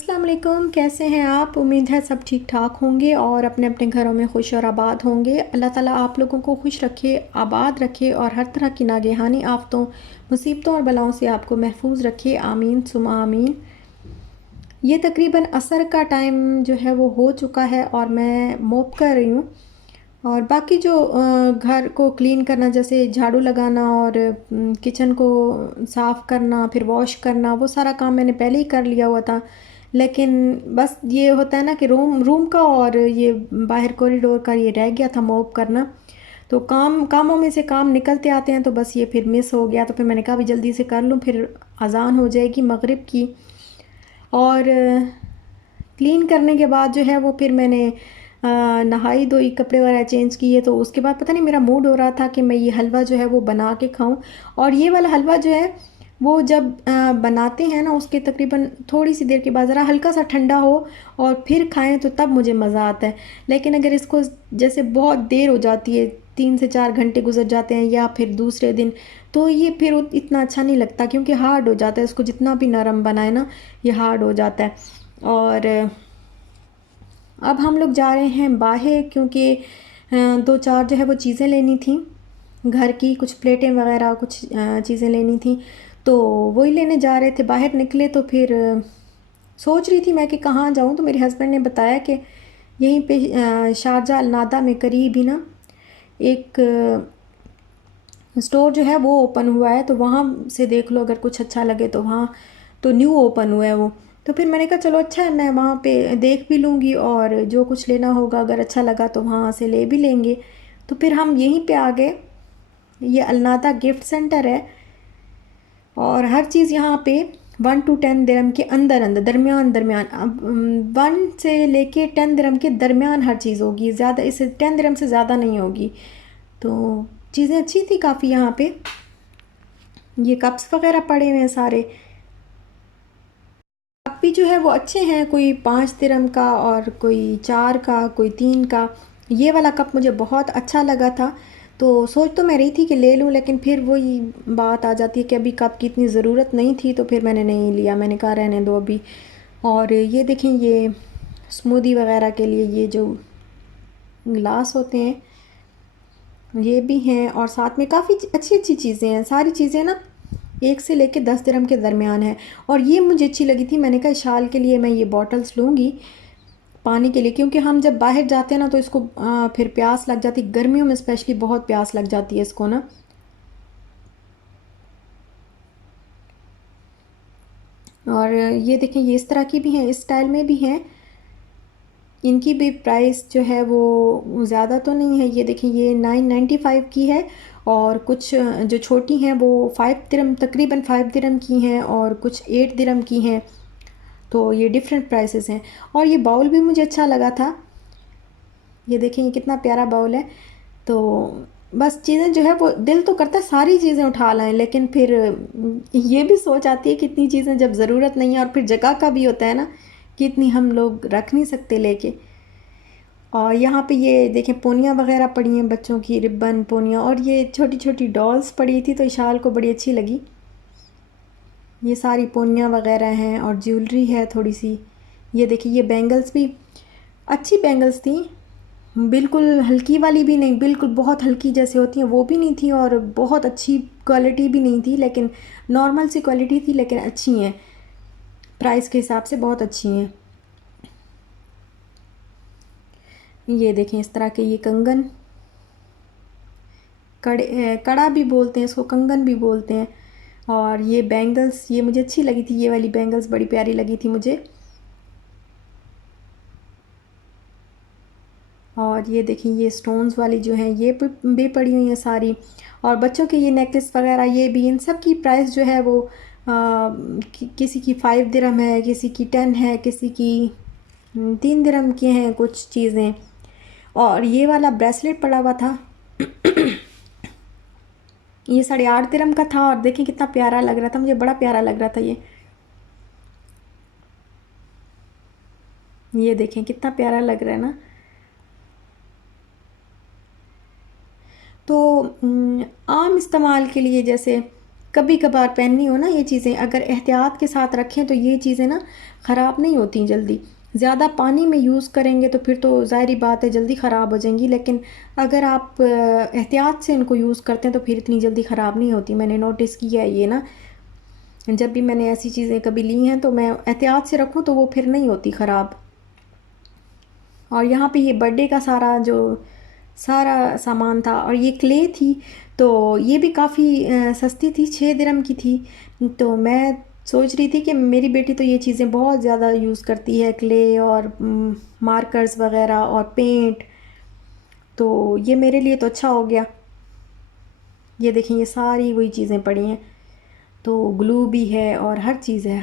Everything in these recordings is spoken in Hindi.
अस्सलाम वालेकुम। कैसे हैं आप? उम्मीद है सब ठीक ठाक होंगे और अपने अपने घरों में खुश और आबाद होंगे। अल्लाह ताला आप लोगों को खुश रखे, आबाद रखे और हर तरह की नागहानी आफतों, मुसीबतों और बलाओं से आपको महफूज रखे। आमीन सुमा आमीन। ये तकरीबन असर का टाइम जो है वो हो चुका है और मैं मोप कर रही हूँ। और बाकी जो घर को क्लीन करना, जैसे झाड़ू लगाना और किचन को साफ़ करना, फिर वॉश करना, वो सारा काम मैंने पहले ही कर लिया हुआ था। लेकिन बस ये होता है ना कि रूम रूम का और ये बाहर कॉरिडोर का ये रह गया था मॉप करना। तो कामों में से काम निकलते आते हैं तो बस ये फिर मिस हो गया। तो फिर मैंने कहा अभी जल्दी से कर लूँ, फिर अज़ान हो जाएगी मगरिब की। और क्लीन करने के बाद जो है वो फिर मैंने नहाई धोई, कपड़े वगैरह चेंज किए। तो उसके बाद पता नहीं मेरा मूड हो रहा था कि मैं ये हलवा जो है वो बना के खाऊं। और ये वाला हलवा जो है वो जब बनाते हैं ना, उसके तकरीबन थोड़ी सी देर के बाद ज़रा हल्का सा ठंडा हो और फिर खाएं तो तब मुझे मज़ा आता है। लेकिन अगर इसको जैसे बहुत देर हो जाती है, 3 से 4 घंटे गुजर जाते हैं या फिर दूसरे दिन, तो ये फिर इतना अच्छा नहीं लगता, क्योंकि हार्ड हो जाता है। इसको जितना भी नरम बनाए ना, ये हार्ड हो जाता है। और अब हम लोग जा रहे हैं बाहर, क्योंकि दो चार जो है वो चीज़ें लेनी थी घर की, कुछ प्लेटें वगैरह कुछ चीज़ें लेनी थी। तो वही लेने जा रहे थे। बाहर निकले तो फिर सोच रही थी मैं कि कहाँ जाऊँ। तो मेरे हस्बैंड ने बताया कि यहीं पे शारजा अलनादा में करीब ही ना एक स्टोर जो है वो ओपन हुआ है, तो वहाँ से देख लो, अगर कुछ अच्छा लगे तो। वहाँ तो न्यू ओपन हुआ है वो। तो फिर मैंने कहा चलो अच्छा है, मैं वहाँ पे देख भी लूँगी और जो कुछ लेना होगा अगर अच्छा लगा तो वहाँ से ले भी लेंगे। तो फिर हम यहीं पे आ गए। ये अलनादा गिफ्ट सेंटर है और हर चीज़ यहाँ पे 1 to 10 दिरहम के अंदर अंदर, दरमियान दरमियान, अब 1 से लेके 10 दिरहम के दरमियान हर चीज़ होगी। ज़्यादा, इससे 10 दिरहम से ज़्यादा नहीं होगी। तो चीज़ें अच्छी थी काफ़ी यहाँ पे। ये कप्स वगैरह पड़े हुए हैं सारे। कप भी जो है वो अच्छे हैं, कोई 5 दिरहम का और कोई 4 का, कोई 3 का। ये वाला कप मुझे बहुत अच्छा लगा था। तो सोच तो मैं रही थी कि ले लूँ, लेकिन फिर वही बात आ जाती है कि अभी कप की इतनी ज़रूरत नहीं थी, तो फिर मैंने नहीं लिया। मैंने कहा रहने दो अभी। और ये देखें, ये स्मूदी वगैरह के लिए ये जो ग्लास होते हैं ये भी हैं। और साथ में काफ़ी अच्छी अच्छी चीज़ें हैं। सारी चीज़ें ना 1 से लेके 10 दिरहम के दरमियान है। और ये मुझे अच्छी लगी थी। मैंने कहा शाल के लिए मैं ये बॉटल्स लूँगी पानी के लिए, क्योंकि हम जब बाहर जाते हैं ना तो इसको फिर प्यास लग जाती, गर्मियों में स्पेशली बहुत प्यास लग जाती है इसको ना। और ये देखें, ये इस तरह की भी हैं, इस स्टाइल में भी हैं। इनकी भी प्राइस जो है वो ज़्यादा तो नहीं है। ये देखें, ये 995 की है। और कुछ जो छोटी हैं वो 5 दिरहम, तकरीबन 5 दिरहम की हैं, और कुछ 8 दिरहम की हैं। तो ये डिफरेंट प्राइसेस हैं। और ये बाउल भी मुझे अच्छा लगा था। ये देखें, ये कितना प्यारा बाउल है। तो बस चीज़ें जो है वो दिल तो करता है सारी चीज़ें उठा लाएं, लेकिन फिर ये भी सोच आती है कि इतनी चीज़ें जब ज़रूरत नहीं है। और फिर जगह का भी होता है ना कि इतनी हम लोग रख नहीं सकते लेके। और यहाँ पे ये देखें, पोनियाँ वगैरह पड़ी हैं, बच्चों की रिबन पोनियाँ, और ये छोटी छोटी डॉल्स पड़ी थी तो इशाल को बड़ी अच्छी लगी। ये सारी पोनियाँ वगैरह हैं और ज्वेलरी है थोड़ी सी। ये देखिए, ये बैंगल्स भी अच्छी बैंगल्स थी। बिल्कुल हल्की वाली भी नहीं, बिल्कुल बहुत हल्की जैसे होती हैं वो भी नहीं थी, और बहुत अच्छी क्वालिटी भी नहीं थी, लेकिन नॉर्मल सी क्वालिटी थी, लेकिन अच्छी हैं, प्राइस के हिसाब से बहुत अच्छी हैं। ये देखें, इस तरह के ये कंगन, कड़ा भी बोलते हैं इसको, कंगन भी बोलते हैं। और ये बैंगल्स, ये मुझे अच्छी लगी थी, ये वाली बैंगल्स बड़ी प्यारी लगी थी मुझे। और ये देखिए, ये स्टोन्स वाली जो हैं ये भी पड़ी हुई हैं सारी। और बच्चों के ये नेकलेस वगैरह ये भी, इन सब की प्राइस जो है वो किसी की 5 दिरहम है, किसी की 10 है, किसी की 3 दिरहम की हैं कुछ चीज़ें। और ये वाला ब्रेसलेट पड़ा हुआ था, ये 8.5 दिरहम का था। और देखिए कितना प्यारा लग रहा था, मुझे बड़ा प्यारा लग रहा था ये देखें कितना प्यारा लग रहा है ना। तो आम इस्तेमाल के लिए, जैसे कभी कभार पहननी हो ना ये चीज़ें, अगर एहतियात के साथ रखें तो ये चीज़ें ना ख़राब नहीं होती जल्दी। ज़्यादा पानी में यूज़ करेंगे तो फिर तो ज़ाहिर बात है जल्दी ख़राब हो जाएंगी, लेकिन अगर आप एहतियात से इनको यूज़ करते हैं तो फिर इतनी जल्दी ख़राब नहीं होती। मैंने नोटिस किया है ये ना, जब भी मैंने ऐसी चीज़ें कभी ली हैं तो मैं एहतियात से रखूँ तो वो फिर नहीं होती ख़राब। और यहाँ पे ये बर्थडे का सारा जो सारा सामान था, और ये क्ले थी तो ये भी काफ़ी सस्ती थी, 6 दिरहम की थी। तो मैं सोच रही थी कि मेरी बेटी तो ये चीज़ें बहुत ज़्यादा यूज़ करती है, क्ले और मार्कर्स वगैरह और पेंट, तो ये मेरे लिए तो अच्छा हो गया। ये देखें ये सारी वही चीज़ें पड़ी हैं, तो ग्लू भी है और हर चीज़ है,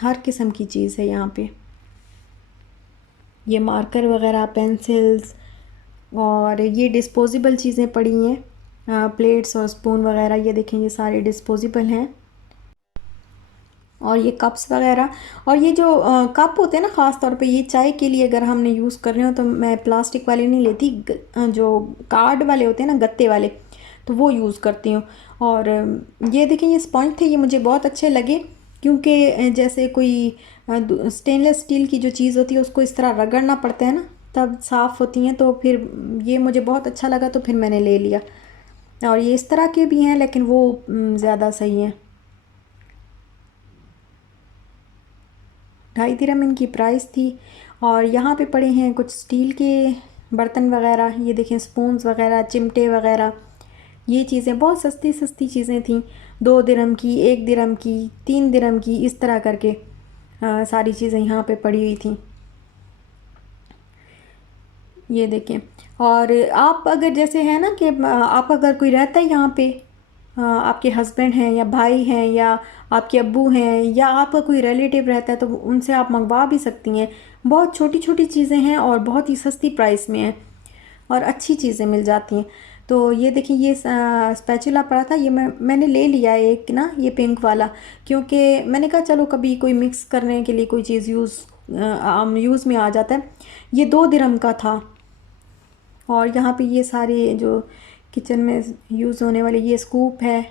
हर किस्म की चीज़ है यहाँ पे। ये मार्कर वगैरह, पेंसिल्स, और ये डिस्पोजेबल चीज़ें पड़ी हैं, प्लेट्स और स्पून वगैरह, ये देखें ये सारे डिस्पोजेबल हैं। और ये कप्स वगैरह, और ये जो कप होते हैं ना, ख़ास तौर पे ये चाय के लिए अगर हमने यूज़ कर रहे हो तो मैं प्लास्टिक वाले नहीं लेती, जो कार्ड वाले होते हैं ना, गत्ते वाले, तो वो यूज़ करती हूँ। और ये देखें ये स्पंज थे, ये मुझे बहुत अच्छे लगे, क्योंकि जैसे कोई स्टेनलेस स्टील की जो चीज़ होती है उसको इस तरह रगड़ना पड़ता है ना, तब साफ़ होती हैं, तो फिर ये मुझे बहुत अच्छा लगा तो फिर मैंने ले लिया। और ये इस तरह के भी हैं लेकिन वो ज़्यादा सही हैं। 2.5 दिरहम इनकी प्राइस थी। और यहाँ पे पड़े हैं कुछ स्टील के बर्तन वगैरह, ये देखें स्पून्स वगैरह, चिमटे वगैरह, ये चीज़ें बहुत सस्ती सस्ती चीज़ें थी। 2 दिरहम की, 1 दिरहम की, 3 दिरहम की, इस तरह करके सारी चीज़ें यहाँ पे पड़ी हुई थी। ये देखें। और आप अगर जैसे है ना कि आप अगर कोई रहता है यहाँ पे, आपके हस्बैंड हैं या भाई हैं या आपके अब्बू हैं या आपका कोई रिलेटिव रहता है तो उनसे आप मंगवा भी सकती हैं। बहुत छोटी छोटी चीज़ें हैं और बहुत ही सस्ती प्राइस में हैं और अच्छी चीज़ें मिल जाती हैं। तो ये देखिए ये स्पैचुला पड़ा था, ये मैंने ले लिया एक ना, ये पिंक वाला, क्योंकि मैंने कहा चलो कभी कोई मिक्स करने के लिए कोई चीज़ यूज़ में आ जाता है। ये 2 दिरहम का था। और यहाँ पे ये सारे जो किचन में यूज़ होने वाले, ये स्कूप है,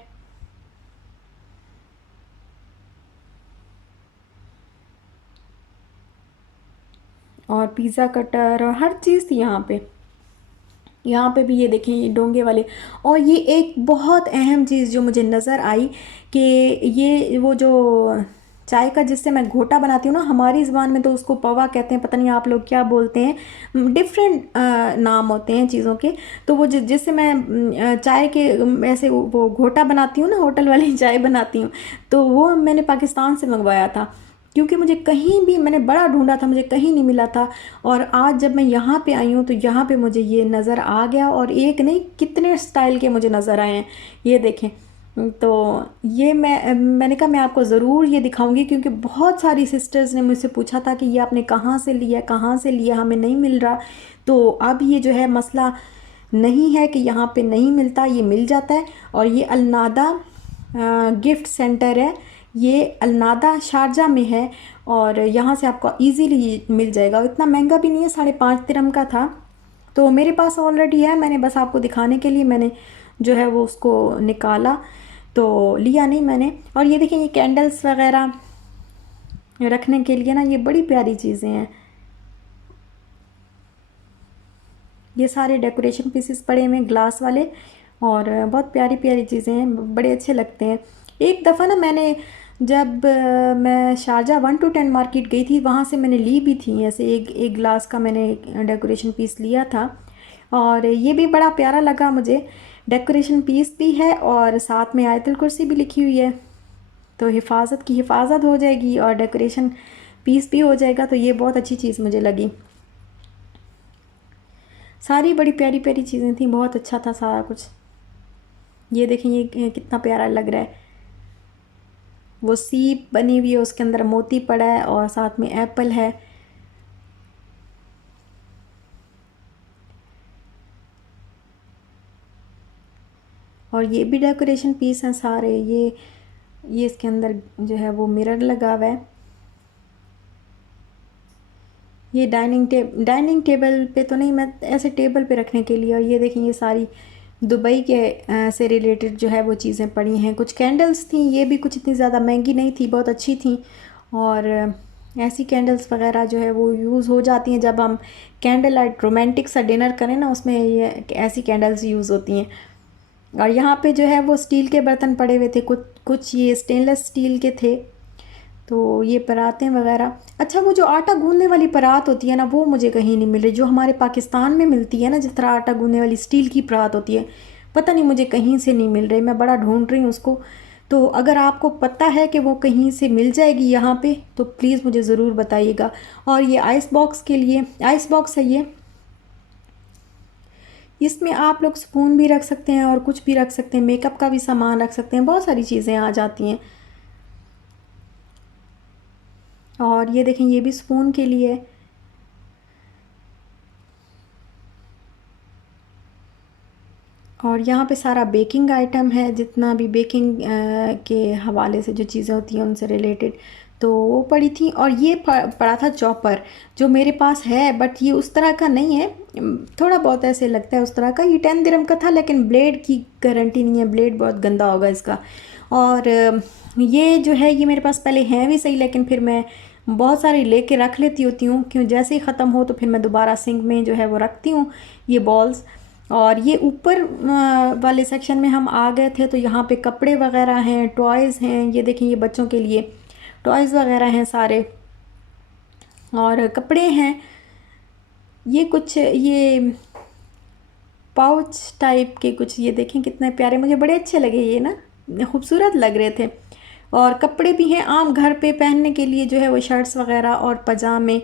और पिज़्ज़ा कटर, और हर चीज़ थी यहाँ पे। यहाँ पे भी ये देखें ये डोंगे वाले। और ये एक बहुत अहम चीज़ जो मुझे नज़र आई कि ये वो जो चाय का जिससे मैं घोटा बनाती हूँ ना, हमारी ज़बान में तो उसको पवा कहते हैं, पता नहीं आप लोग क्या बोलते हैं, डिफरेंट नाम होते हैं चीज़ों के। तो वो जिससे मैं चाय के ऐसे वो घोटा बनाती हूँ ना, होटल वाली चाय बनाती हूँ, तो वो मैंने पाकिस्तान से मंगवाया था, क्योंकि मुझे कहीं भी, मैंने बड़ा ढूंढा था, मुझे कहीं नहीं मिला था। और आज जब मैं यहाँ पे आई हूँ तो यहाँ पे मुझे ये नज़र आ गया, और एक नहीं कितने स्टाइल के मुझे नज़र आए हैं, ये देखें। तो ये मैंने कहा मैं आपको ज़रूर ये दिखाऊंगी, क्योंकि बहुत सारी सिस्टर्स ने मुझसे पूछा था कि ये आपने कहाँ से लिया, कहाँ से लिया, हमें नहीं मिल रहा। तो अब ये जो है मसला नहीं है कि यहाँ पे नहीं मिलता, ये मिल जाता है। और ये अलनादा गिफ्ट सेंटर है, ये अलनादा शारजा में है, और यहाँ से आपको इजीली मिल जाएगा। इतना महंगा भी नहीं है, 5.5 दिरहम का था। तो मेरे पास ऑलरेडी है, मैंने बस आपको दिखाने के लिए मैंने जो है वो उसको निकाला, तो लिया नहीं मैंने। और ये देखिए ये कैंडल्स वगैरह रखने के लिए ना, ये बड़ी प्यारी चीज़ें हैं। ये सारे डेकोरेशन पीसेस पड़े हुए हैं ग्लास वाले, और बहुत प्यारी प्यारी चीज़ें हैं, बड़े अच्छे लगते हैं। एक दफ़ा ना मैंने जब मैं शारजा 1 to 10 मार्केट गई थी, वहाँ से मैंने ली भी थी ऐसे एक एक ग्लास का मैंने डेकोरेशन पीस लिया था, और ये भी बड़ा प्यारा लगा मुझे। डेकोरेशन पीस भी है और साथ में आयतुल कुर्सी भी लिखी हुई है, तो हिफाजत की हिफाजत हो जाएगी और डेकोरेशन पीस भी हो जाएगा, तो ये बहुत अच्छी चीज़ मुझे लगी। सारी बड़ी प्यारी प्यारी चीज़ें थी, बहुत अच्छा था सारा कुछ। ये देखें ये कितना प्यारा लग रहा है, वो सीप बनी हुई है, उसके अंदर मोती पड़ा है और साथ में एप्पल है। और ये भी डेकोरेशन पीस हैं सारे। ये इसके अंदर जो है वो मिरर लगा हुआ है। ये डाइनिंग टेबल पे तो नहीं, मैं ऐसे टेबल पे रखने के लिए। और ये देखें ये सारी दुबई के से रिलेटेड जो है वो चीज़ें पड़ी हैं। कुछ कैंडल्स थी, ये भी कुछ इतनी ज़्यादा महंगी नहीं थी, बहुत अच्छी थी। और ऐसी कैंडल्स वगैरह जो है वो यूज़ हो जाती हैं जब हम कैंडल लाइट रोमांटिक सा डिनर करें ना, उसमें ये ऐसी कैंडल्स यूज़ होती हैं। और यहाँ पे जो है वो स्टील के बर्तन पड़े हुए थे, कुछ कुछ ये स्टेनलेस स्टील के थे। तो ये परातें वगैरह, अच्छा वो जो आटा गूंदने वाली परात होती है ना, वो मुझे कहीं नहीं मिल रही, जो हमारे पाकिस्तान में मिलती है ना, जिस तरह आटा गूंदने वाली स्टील की परात होती है, पता नहीं मुझे कहीं से नहीं मिल रही, मैं बड़ा ढूंढ रही हूँ उसको। तो अगर आपको पता है कि वो कहीं से मिल जाएगी यहाँ पे, तो प्लीज़ मुझे ज़रूर बताइएगा। और ये आइस बॉक्स के लिए, आइस बॉक्स है ये, इसमें आप लोग स्पून भी रख सकते हैं और कुछ भी रख सकते हैं, मेकअप का भी सामान रख सकते हैं, बहुत सारी चीज़ें आ जाती हैं। और ये देखें, ये भी स्पून के लिए है। और यहाँ पे सारा बेकिंग आइटम है, जितना भी बेकिंग के हवाले से जो चीज़ें होती हैं उनसे रिलेटेड, तो वो पड़ी थी। और ये पड़ा था चॉपर, जो मेरे पास है, बट ये उस तरह का नहीं है, थोड़ा बहुत ऐसे लगता है उस तरह का। ये 10 दिरहम का था, लेकिन ब्लेड की गारंटी नहीं है, ब्लेड बहुत गंदा होगा इसका। और ये जो है ये मेरे पास पहले हैं भी सही, लेकिन फिर मैं बहुत सारी लेके रख लेती होती हूँ, क्यों जैसे ही ख़त्म हो तो फिर मैं दोबारा सिंक में जो है वो रखती हूँ ये बॉल्स। और ये ऊपर वाले सेक्शन में हम आ गए थे, तो यहाँ पे कपड़े वगैरह हैं, टॉयज़ हैं, ये देखें ये बच्चों के लिए टॉयज़ वगैरह हैं सारे, और कपड़े हैं। ये कुछ ये पाउच टाइप के कुछ, ये देखें कितने प्यारे, मुझे बड़े अच्छे लगे ये ना, खूबसूरत लग रहे थे। और कपड़े भी हैं आम घर पे पहनने के लिए, जो है वो शर्ट्स वगैरह और पजामे।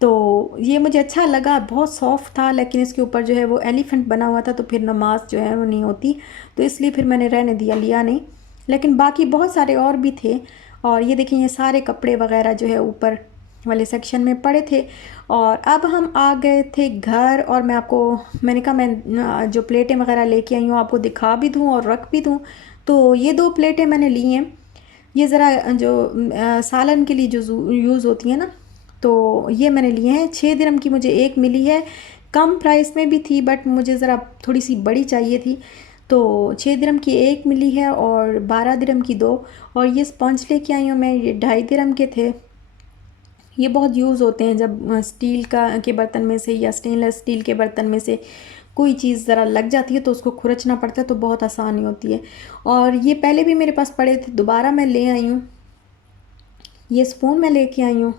तो ये मुझे अच्छा लगा, बहुत सॉफ्ट था, लेकिन इसके ऊपर जो है वो एलिफेंट बना हुआ था, तो फिर नमाज जो है वो नहीं होती, तो इसलिए फिर मैंने रहने दिया, लिया नहीं। लेकिन बाकी बहुत सारे और भी थे। और ये देखिए ये सारे कपड़े वगैरह जो है ऊपर वाले सेक्शन में पड़े थे। और अब हम आ गए थे घर, और मैंने कहा मैं जो प्लेटें वगैरह लेके आई हूँ आपको दिखा भी दूँ और रख भी दूँ। तो ये 2 प्लेटें मैंने ली हैं, ये ज़रा जो सालन के लिए जो यूज़ होती है ना, तो ये मैंने लिए हैं। 6 दिरहम की मुझे एक मिली है, कम प्राइस में भी थी, बट मुझे ज़रा थोड़ी सी बड़ी चाहिए थी, तो 6 दिरहम की एक मिली है और 12 दिरहम की 2। और ये स्पंज लेके आई हूँ मैं, ये 2.5 दिरहम के थे। ये बहुत यूज़ होते हैं जब स्टील का के बर्तन में से या स्टेनलेस स्टील के बर्तन में से कोई चीज़ ज़रा लग जाती है तो उसको खुरचना पड़ता है, तो बहुत आसानी होती है। और ये पहले भी मेरे पास पड़े थे, दोबारा मैं ले आई हूँ। ये स्पून मैं लेके आई हूँ।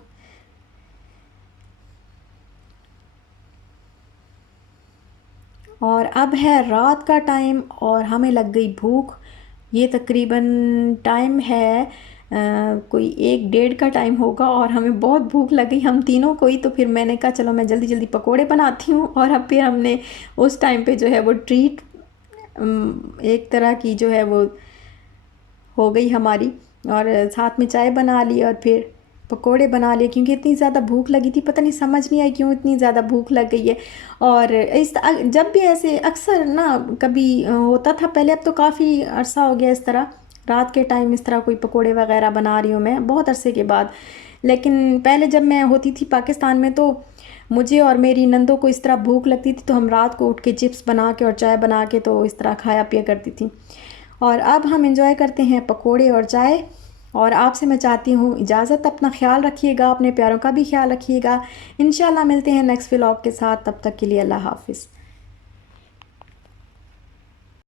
और अब है रात का टाइम और हमें लग गई भूख। ये तकरीबन टाइम है कोई 1 डेढ़ का टाइम होगा, और हमें बहुत भूख लगी हम तीनों को ही। तो फिर मैंने कहा चलो मैं जल्दी जल्दी पकोड़े बनाती हूँ। और अब फिर हमने उस टाइम पे जो है वो ट्रीट एक तरह की जो है वो हो गई हमारी, और साथ में चाय बना ली और फिर पकोड़े बना लिए, क्योंकि इतनी ज़्यादा भूख लगी थी, पता नहीं समझ नहीं आई क्यों इतनी ज़्यादा भूख लग गई है। और जब भी ऐसे अक्सर ना कभी होता था पहले, अब तो काफ़ी अरसा हो गया इस तरह रात के टाइम इस तरह कोई पकोड़े वगैरह बना रही हूँ मैं बहुत अरसे के बाद। लेकिन पहले जब मैं होती थी पाकिस्तान में, तो मुझे और मेरी नंदों को इस तरह भूख लगती थी, तो हम रात को उठ के चिप्स बना के और चाय बना के तो इस तरह खाया पिया करती थी। और अब हम इंजॉय करते हैं पकोड़े और चाय। और आपसे मैं चाहती हूँ इजाज़त, अपना ख्याल रखिएगा, अपने प्यारों का भी ख्याल रखिएगा। इंशाल्लाह मिलते हैं नेक्स्ट व्लॉग के साथ, तब तक के लिए अल्लाह हाफ़िज़।